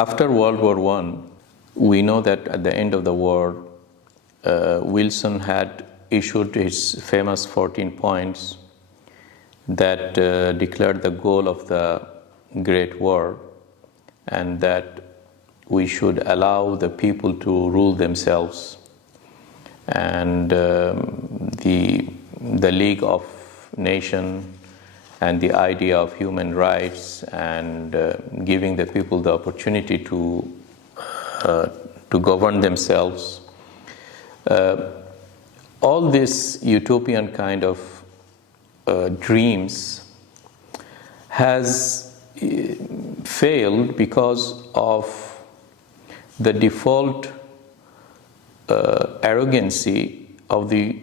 After World War I, we know that at the end of the war, Wilson had issued his famous 14 points that declared the goal of the Great War, and that we should allow the people to rule themselves. And the League of Nations and the idea of human rights and giving the people the opportunity to govern themselves. All these utopian kind of dreams has failed because of the default arrogancy of the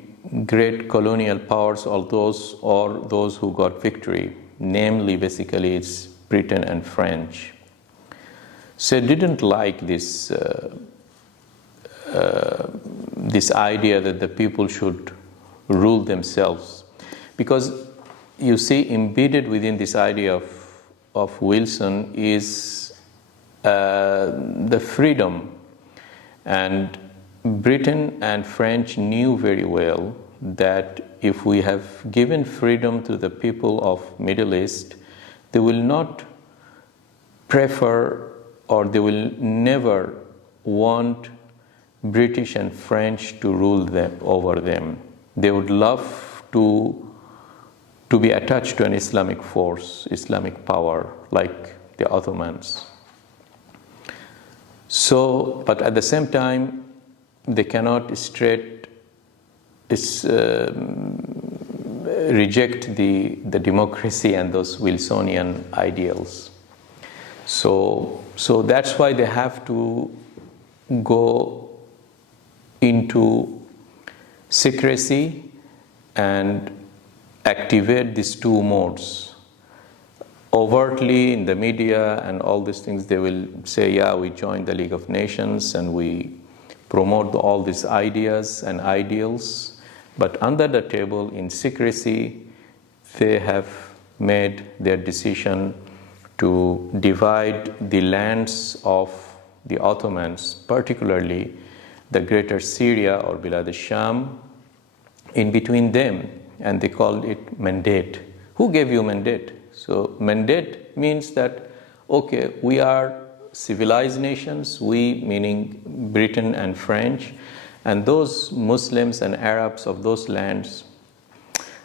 great colonial powers, or those who got victory, namely basically it's Britain and French. So they didn't like this idea that the people should rule themselves, because you see, embedded within this idea of Wilson is the freedom. And Britain and French knew very well that if we have given freedom to the people of Middle East, they will not prefer, or they will never want British and French to rule over them. They would love to be attached to an Islamic force, Islamic power, like the Ottomans. So, but at the same time, they cannot reject the democracy and those Wilsonian ideals. So that's why they have to go into secrecy and activate these two modes. Overtly in the media and all these things, they will say, yeah, we joined the League of Nations and we promote all these ideas and ideals. But under the table, in secrecy, they have made their decision to divide the lands of the Ottomans, particularly the greater Syria or Bilad al-Sham, in between them, and they called it mandate. Who gave you mandate? So mandate means that, okay, we are civilized nations, we meaning Britain and French, and those Muslims and Arabs of those lands,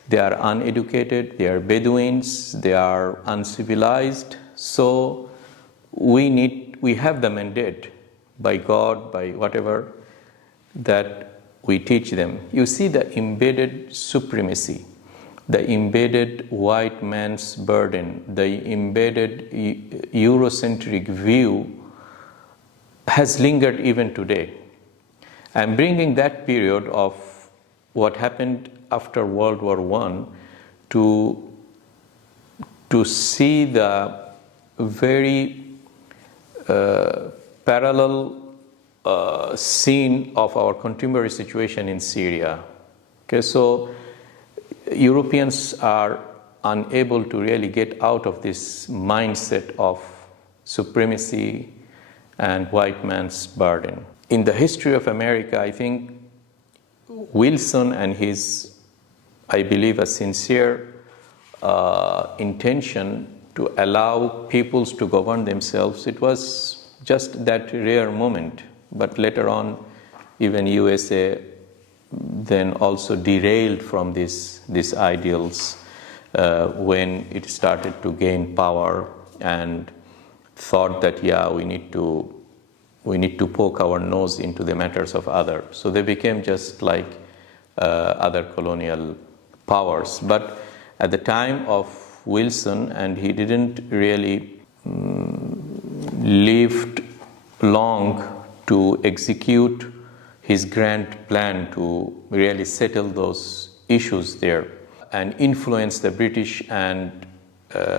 they are uneducated, they are Bedouins, they are uncivilized, so we have the mandate by God, by whatever, that we teach them. You see the embedded supremacy, the embedded white man's burden, the embedded Eurocentric view has lingered even today. I'm bringing that period of what happened after World War I to see the very parallel scene of our contemporary situation in Syria. Okay, so Europeans are unable to really get out of this mindset of supremacy and white man's burden. In the history of America, I think Wilson and his, I believe, a sincere intention to allow peoples to govern themselves, it was just that rare moment. But later on, even USA then also derailed from these ideals when it started to gain power and thought that, yeah, we need to poke our nose into the matters of others. So they became just like other colonial powers. But at the time of Wilson, and he didn't really lived long to execute his grand plan to really settle those issues there and influence the British and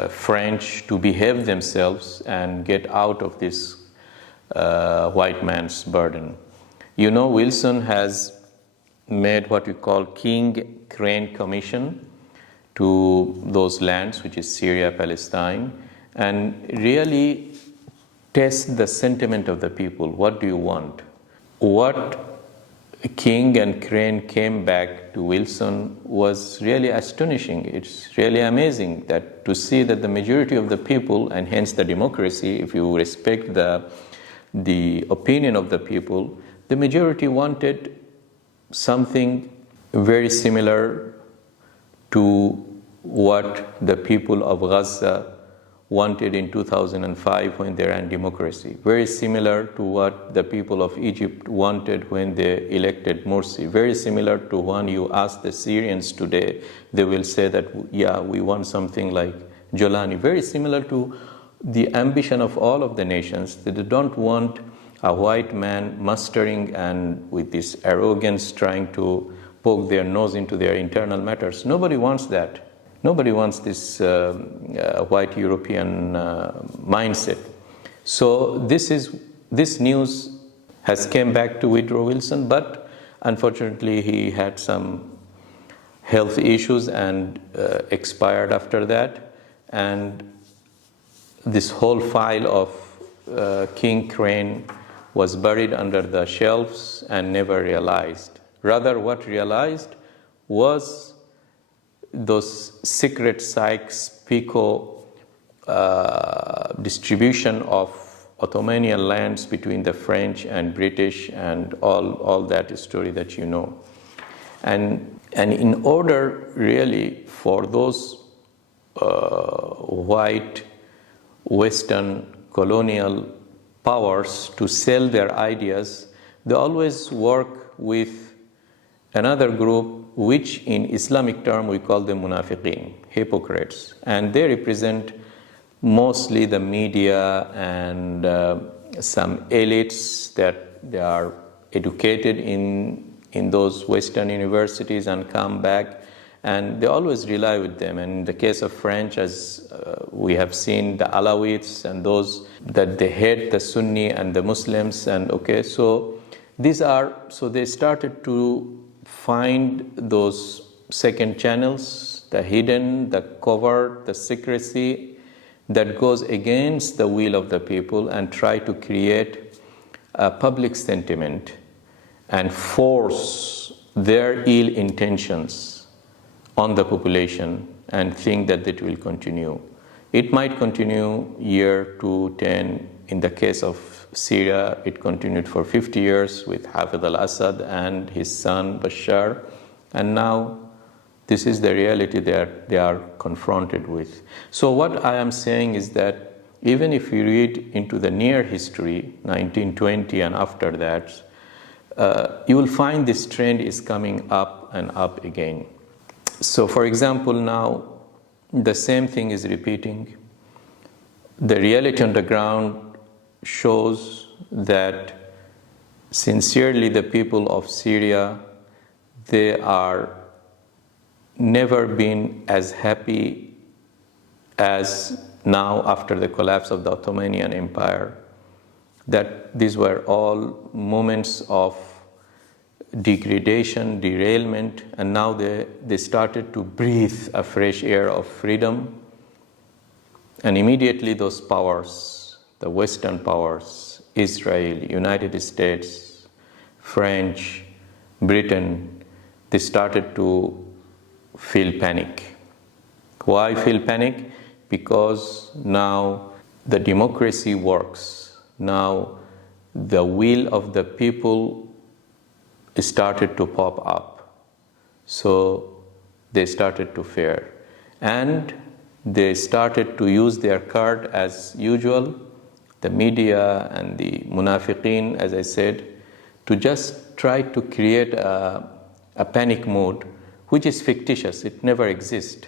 French to behave themselves and get out of this white man's burden. You know, Wilson has made what we call King Crane Commission to those lands, which is Syria, Palestine, and really test the sentiment of the people. What do you want? What King and Crane came back to Wilson was really astonishing. It's really amazing that to see that the majority of the people, and hence the democracy, if you respect the opinion of the people, the majority wanted something very similar to what the people of Gaza wanted in 2005 when they ran democracy. Very similar to what the people of Egypt wanted when they elected Morsi. Very similar to when you ask the Syrians today, they will say that, yeah, we want something like Jolani. Very similar to the ambition of all of the nations, that they don't want a white man mustering and with this arrogance trying to poke their nose into their internal matters. Nobody wants that. Nobody wants this white European mindset. So this news has came back to Woodrow Wilson, but unfortunately he had some health issues and expired after that. And this whole file of King Crane was buried under the shelves and never realized. Rather, what realized was those secret Sykes-Picot distribution of Ottomanian lands between the French and British and all that story that you know. And in order really for those white Western colonial powers to sell their ideas, they always work with another group which in Islamic term we call them munafiqeen, hypocrites. And they represent mostly the media and some elites that they are educated in those Western universities and come back, and they always rely with them. And in the case of French, as we have seen, the Alawites and those that they hate the Sunni and the Muslims, and so they started to find those second channels, the hidden, the covert, the secrecy that goes against the will of the people, and try to create a public sentiment and force their ill intentions on the population and think that it will continue. It might continue year to 10. In the case of Syria, it continued for 50 years with Hafez al-Assad and his son Bashar, and now this is the reality that they are confronted with. So what I am saying is that even if you read into the near history, 1920 and after that, you will find this trend is coming up and up again. So for example, now the same thing is repeating. The reality on the ground shows that sincerely the people of Syria, they are never been as happy as now after the collapse of the Ottoman Empire, that these were all moments of degradation, derailment, and now they started to breathe a fresh air of freedom. And immediately those powers, the Western powers, Israel, United States, French, Britain, they started to feel panic. Why feel panic? Because now the democracy works. Now the will of the people started to pop up. So they started to fear. And they started to use their card as usual, the media and the munafiqeen, as I said, to just try to create a panic mode, which is fictitious. It never exists.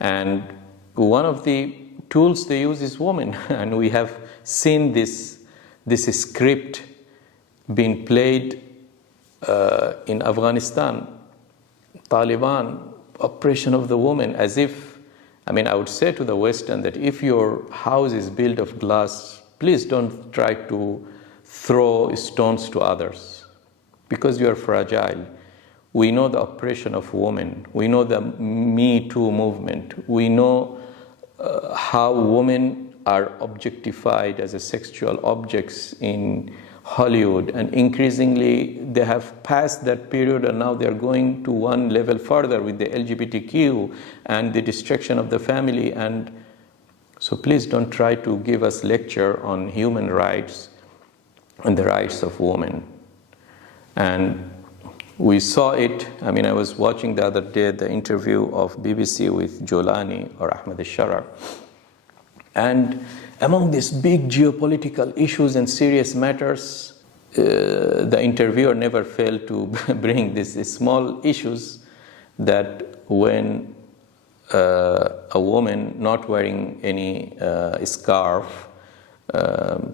And one of the tools they use is women. And we have seen this script being played in Afghanistan, Taliban, oppression of the woman, as if, I would say to the Western that if your house is built of glass, please don't try to throw stones to others, because you are fragile. We know the oppression of women. We know the Me Too movement. We know how women are objectified as a sexual objects in Hollywood, and increasingly they have passed that period, and now they are going to one level further with the LGBTQ and the destruction of the family. And so please don't try to give us lecture on human rights and the rights of women. And we saw it, I mean, I was watching the other day the interview of BBC with Jolani or Ahmed al-Sharar, and among these big geopolitical issues and serious matters, the interviewer never failed to bring these small issues, that when a woman not wearing any scarf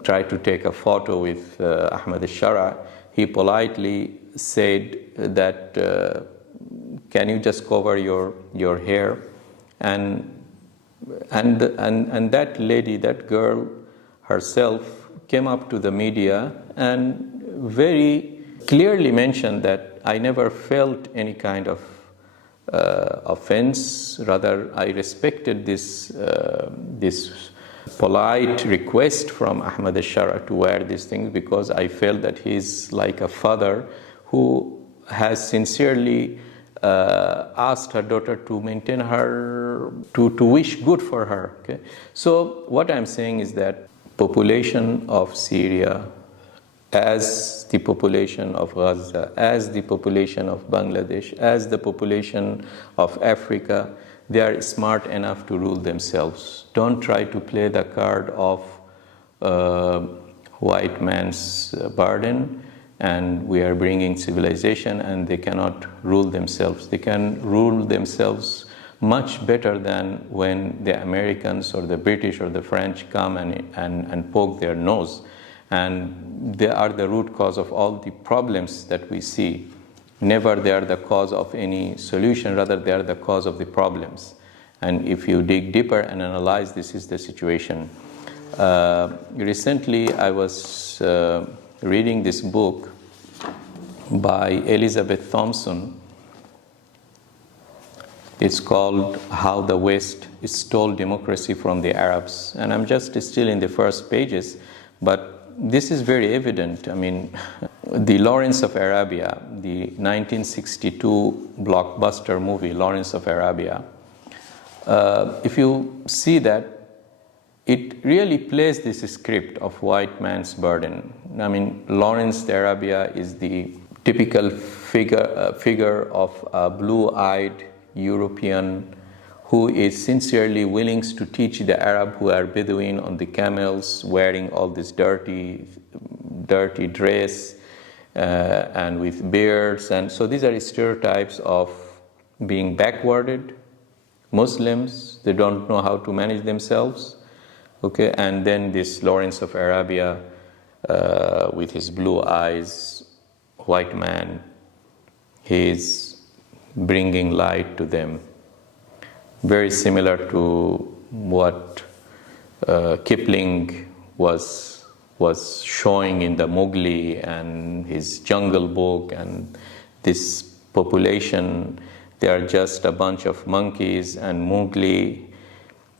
tried to take a photo with Ahmed al-Sharar, he politely said that, can you just cover your hair? And that lady, that girl herself, came up to the media and very clearly mentioned that I never felt any kind of offense. Rather, I respected this polite request from Ahmed al-Sharar to wear these things, because I felt that he's like a father who has sincerely asked her daughter to maintain her, to wish good for her. Okay? So what I'm saying is that population of Syria, as the population of Gaza, as the population of Bangladesh, as the population of Africa, they are smart enough to rule themselves. Don't try to play the card of white man's burden, and we are bringing civilization, and they cannot rule themselves. They can rule themselves much better than when the Americans or the British or the French come and poke their nose. And they are the root cause of all the problems that we see. Never they are the cause of any solution, rather they are the cause of the problems. And if you dig deeper and analyze, this is the situation. Recently I was reading this book by Elizabeth Thompson. It's called How the West Stole Democracy from the Arabs. And I'm just still in the first pages, but this is very evident. I mean, the Lawrence of Arabia, the 1962 blockbuster movie, Lawrence of Arabia, if you see that, it really plays this script of white man's burden. I mean, Lawrence de Arabia is the typical figure of a blue-eyed European who is sincerely willing to teach the Arab who are Bedouin on the camels, wearing all this dirty dress and with beards. And so these are stereotypes of being backwarded, Muslims, they don't know how to manage themselves. Okay, and then this Lawrence of Arabia with his blue eyes, white man, he is bringing light to them. Very similar to what Kipling was showing in the Mowgli and his Jungle Book, and this population, they are just a bunch of monkeys, and Mowgli,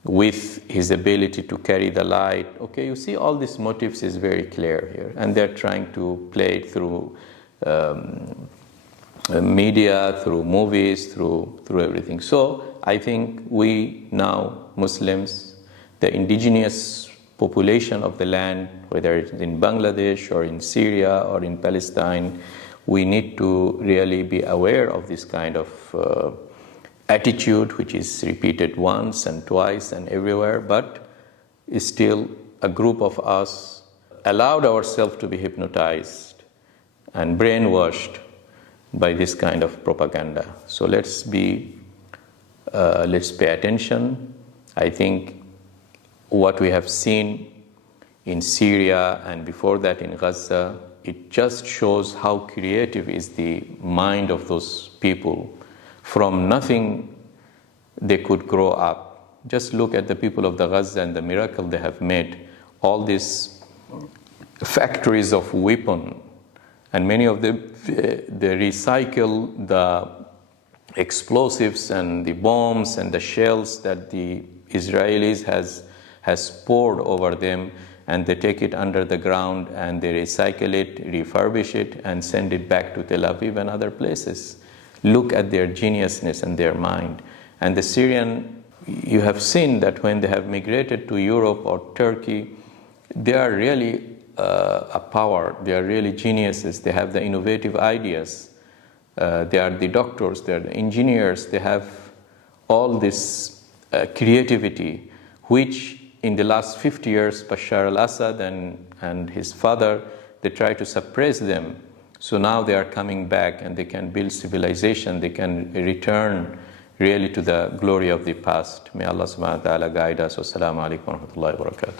with his ability to carry the light. Okay, you see all these motifs is very clear here, and they're trying to play it through media, through movies, through everything. So I think we now, Muslims, the indigenous population of the land, whether it's in Bangladesh or in Syria or in Palestine, we need to really be aware of this kind of attitude, which is repeated once and twice and everywhere, but still a group of us allowed ourselves to be hypnotized and brainwashed by this kind of propaganda. So let's pay attention. I think what we have seen in Syria and before that in Gaza, it just shows how creative is the mind of those people. From nothing they could grow up. Just look at the people of the Gaza and the miracle they have made. All these factories of weapons, and many of them, they recycle the explosives and the bombs and the shells that the Israelis has poured over them, and they take it under the ground and they recycle it, refurbish it, and send it back to Tel Aviv and other places. Look at their geniusness and their mind. And the Syrian, you have seen that when they have migrated to Europe or Turkey, they are really a power. They are really geniuses. They have the innovative ideas. They are the doctors. They are the engineers. They have all this creativity, which in the last 50 years, Bashar al-Assad and his father, they try to suppress them. So now they are coming back and they can build civilization. They can return really to the glory of the past. May Allah subhanahu wa ta'ala guide us. Wassalamu alaikum wa rahmatullahi wa barakatuh.